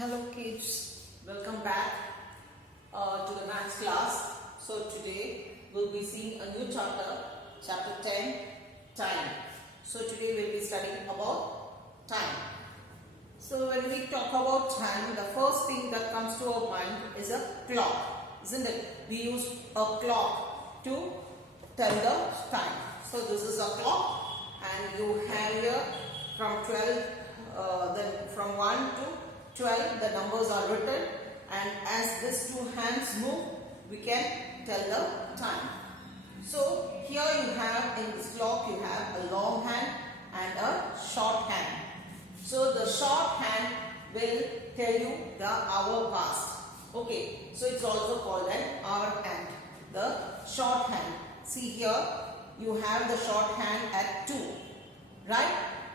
Hello kids, welcome back to the maths class. So today we'll be seeing a new chapter 10, time. So today we'll be studying about time. So when we talk about time, the first thing that comes to our mind is a clock, isn't it? We use a clock to tell the time. So this is a clock and you have here from 12, then from 1 to 12 the numbers are written, and as these two hands move we can tell the time. So here you have, in this clock you have a long hand and a short hand. So the short hand will tell you the hour past. Okay, so it's also called an hour hand. The short hand, see here you have the short hand at 2, right,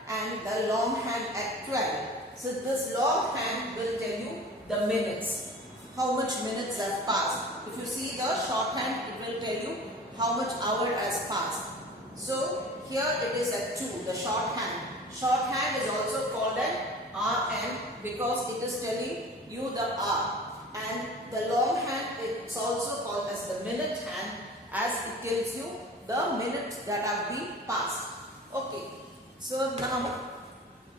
and the long hand at 12. So this long hand will tell you the minutes, how much minutes have passed. If you see the short hand, it will tell you how much hour has passed. So here it is at 2, the short hand. Short hand is also called an hour hand because it is telling you the hour. And the long hand is also called as the minute hand, as it tells you the minutes that have been passed. Okay, so now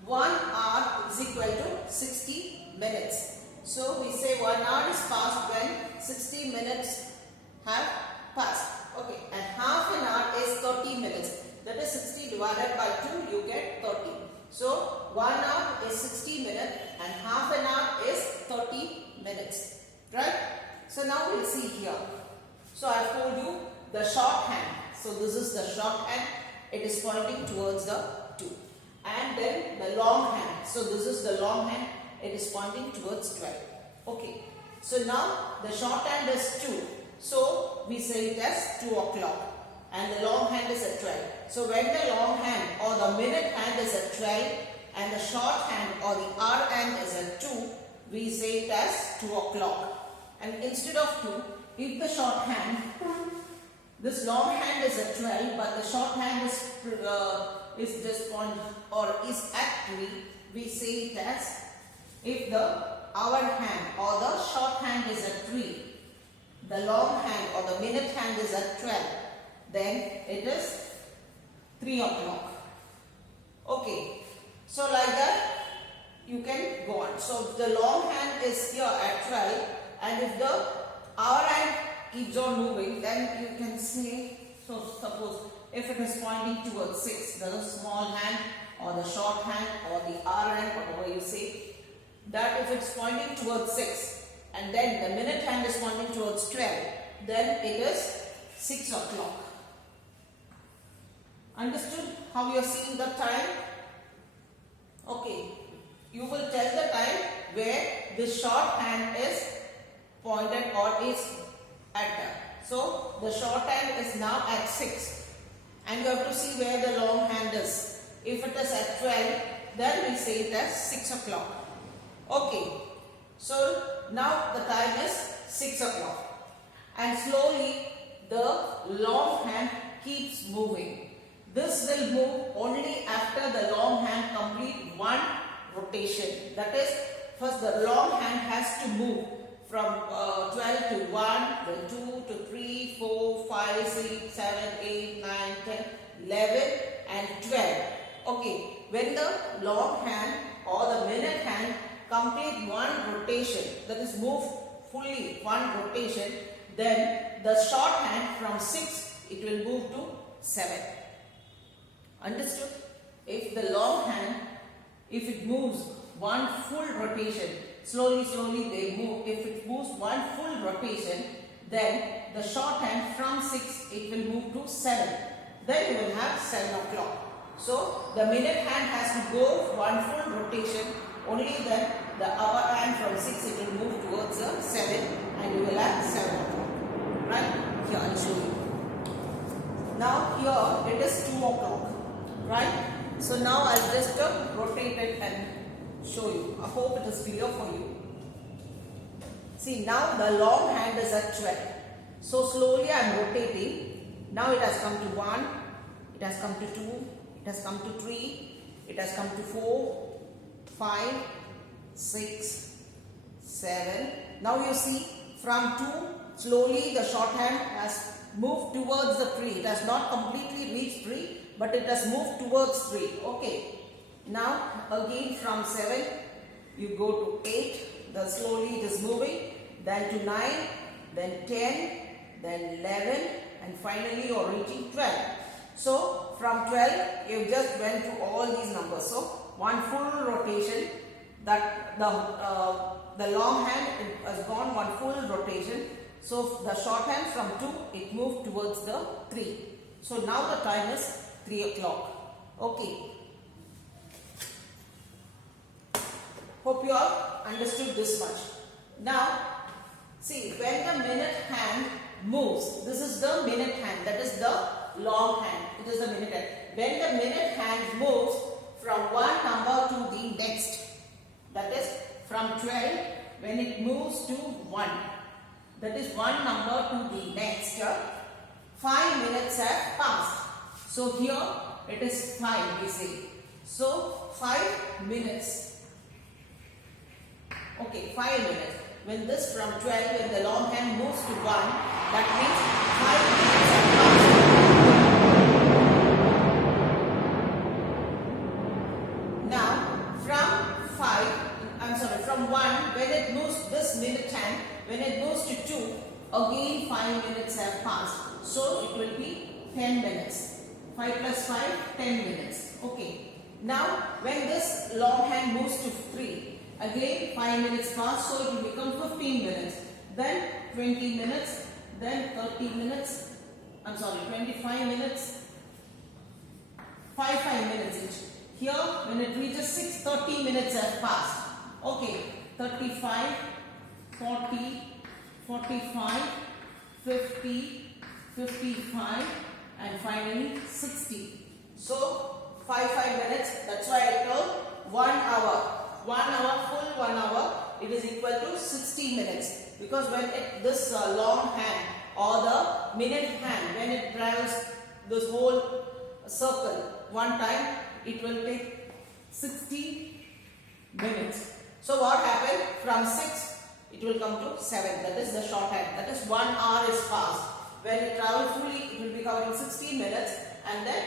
1 hour is equal to 60 minutes. So we say 1 hour is passed when 60 minutes have passed. Okay, and half an hour is 30 minutes. That is 60 divided by 2, you get 30. So 1 hour is 60 minutes and half an hour is 30 minutes. Right? So now we'll see here. So I have told you the short hand. So this is the short hand. It is pointing towards the 2. And then the long hand. So this is the long hand. It is pointing towards 12. Okay. So now the short hand is 2. So we say it as 2 o'clock. And the long hand is at 12. So when the long hand or the minute hand is at 12 and the short hand or the hour hand is at 2, we say it as 2 o'clock. And instead of 2, if the short hand, this long hand is at 12 but the short hand is this point or is at 3, we say it as, if the hour hand or the short hand is at 3, the long hand or the minute hand is at 12, then it is 3 o'clock. Okay, so like that you can go on. So the long hand is here at 12, and if the hour hand keeps on moving, then you can say, so suppose if it is pointing towards 6, the small hand or the short hand or the hour hand, whatever you say, that if it's pointing towards 6 and then the minute hand is pointing towards 12, then it is 6 o'clock. Understood how you are seeing the time? Okay, you will tell the time where the short hand is pointed or is at that. So the short hand is now at 6 and you have to see where the long hand is. If it is at 12, then we say it as 6 o'clock. Okay, so now the time is 6 o'clock and slowly the long hand keeps moving. This will move only after the long hand complete one rotation. That is, first the long hand has to move from 12 to 1, then 2 to 3, 4, 5, 6, 7, 8, 9, 10, 11 and 12. Okay, when the long hand or the minute hand complete one rotation, that is move fully one rotation, then the short hand from 6, it will move to 7. Understood? If the long hand, if it moves one full rotation, slowly they move. If it moves one full rotation, then the short hand from 6, it will move to 7. Then you will have 7 o'clock. So the minute hand has to go one full rotation, only then the hour hand from 6, it will move towards the 7 and you will have 7 o'clock. Right? Here I will show you. Now here it is 2 o'clock. Right? So now I'll just rotate it and show you. I hope it is clear for you. See, now the long hand is at 12. So slowly I am rotating. Now it has come to 1, it has come to 2, it has come to 3, it has come to 4, 5, 6, 7. Now you see from 2, slowly the shorthand has moved towards the 3. It has not completely reached 3, but it has moved towards 3. Okay. Now again from 7, you go to 8. Then slowly it is moving. Then to 9, then 10, then 11, and finally you are reaching 12. So from 12, you just went to all these numbers. So one full rotation, that the long hand has gone one full rotation. So the short hand from 2, it moved towards the 3. So now the time is 3 o'clock. Okay. Hope you all understood this much. Now, see, when the minute hand moves, this is the minute hand, that is the long hand. It is the minute hand. When the minute hand moves from one number to the next, that is from 12, when it moves to 1, that is one number to the next, 5 minutes have passed. So here it is 5, we say. So 5 minutes. Okay, 5 minutes. When this from 12, when the long hand moves to 1, that means 5 minutes have passed. Now, from 1, when it moves this minute hand, when it moves to 2, again 5 minutes have passed. So it will be 10 minutes. 5 plus 5, 10 minutes. Okay. Now, when this long hand moves to 3, again 5 minutes pass, so it will become 15 minutes. Then 20 minutes, then 30 minutes, 25 minutes, 5 minutes each. Here when it reaches 6, 30 minutes have passed. Okay, 35, 40, 45, 50, 55 and finally 60. So 5 minutes, that's why I told 1 hour. 1 hour, full 1 hour, it is equal to 60 minutes. Because when this long hand or the minute hand, when it travels this whole circle one time, it will take 60 minutes. So what happened? From 6, it will come to 7. That is the shorthand. That is 1 hour is passed. When it travels fully, it will be covering 60 minutes, and then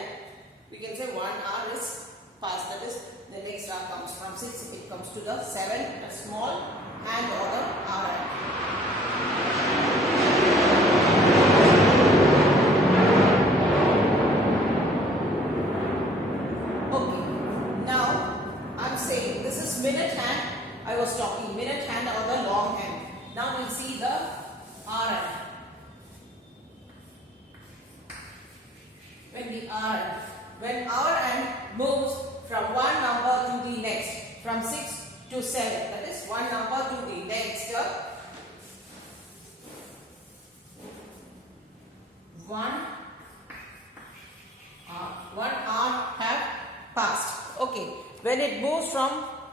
we can say 1 hour is passed. That is the next hour comes from 6, it comes to the 7, a small hand or the hour hand. Okay, now I'm saying this is minute hand. I was talking minute hand or the long hand. Now we'll see the hour hand. When hour hand moves from one number to the next, from 6 to 7, that is one number to the next, 1 hour have passed. Okay, when it moves from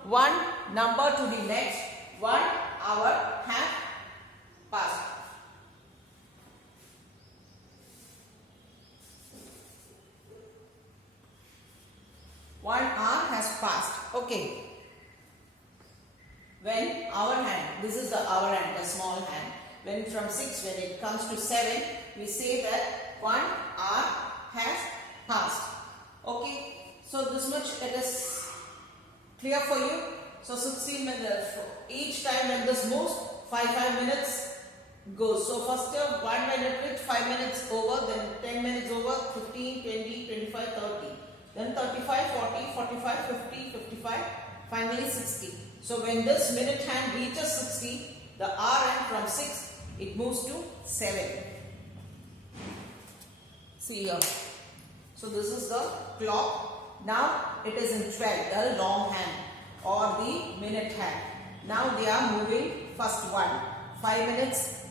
one number to the next, 1 hour have passed. One hour has passed. Okay. When hour hand, this is the hour hand, the small hand. When from 6, when it comes to 7, we say that 1 hour has passed. Okay. So this much it is clear for you. So 16 minutes. Each time when this moves, 5 minutes goes. So first 1 minute with 5 minutes over, then 10 minutes over, 15, 20, 25, 30. Then 35, 40, 45, 50, 55, finally 60. So when this minute hand reaches 60, the hour hand from 6, it moves to 7. See here. So this is the clock. Now it is in 12, the long hand or the minute hand. Now they are moving first 1. 5 minutes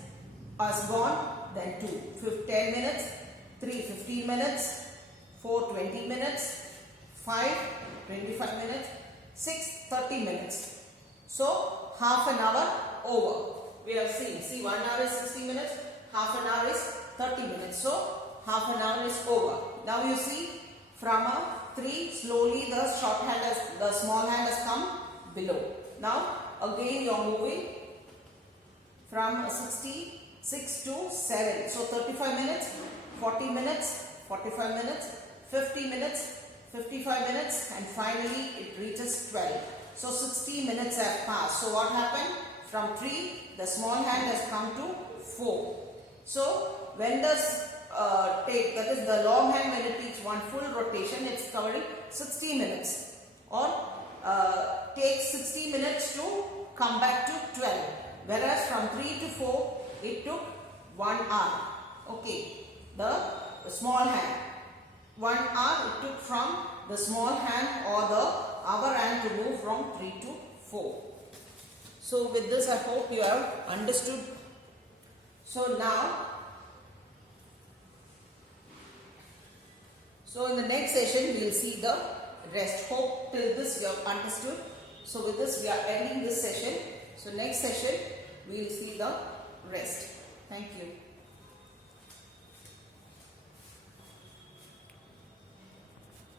has gone, then 2. 10 minutes, 3 15 minutes, 4 20 minutes, 5 25 minutes, 6 30 minutes. So half an hour over. We have seen. See, 1 hour is 60 minutes, half an hour is 30 minutes. So half an hour is over. Now you see, from a 3, slowly the short hand has, the small hand has come below. Now again you are moving from 66 to 7. So 35 minutes, 40 minutes, 45 minutes, 50 minutes, 55 minutes, and finally it reaches 12. So 60 minutes have passed. So what happened? From 3, the small hand has come to 4. So when does take, that is the long hand, when it takes one full rotation, it's covering 60 minutes, or takes 60 minutes to come back to 12. Whereas from 3 to 4, it took 1 hour. Okay, the small hand. 1 hour it took from the small hand or the hour hand to move from 3 to 4. So with this, I hope you have understood. So now, so in the next session, we will see the rest. Hope till this you have understood. So with this, we are ending this session. So next session, we will see the rest. Thank you.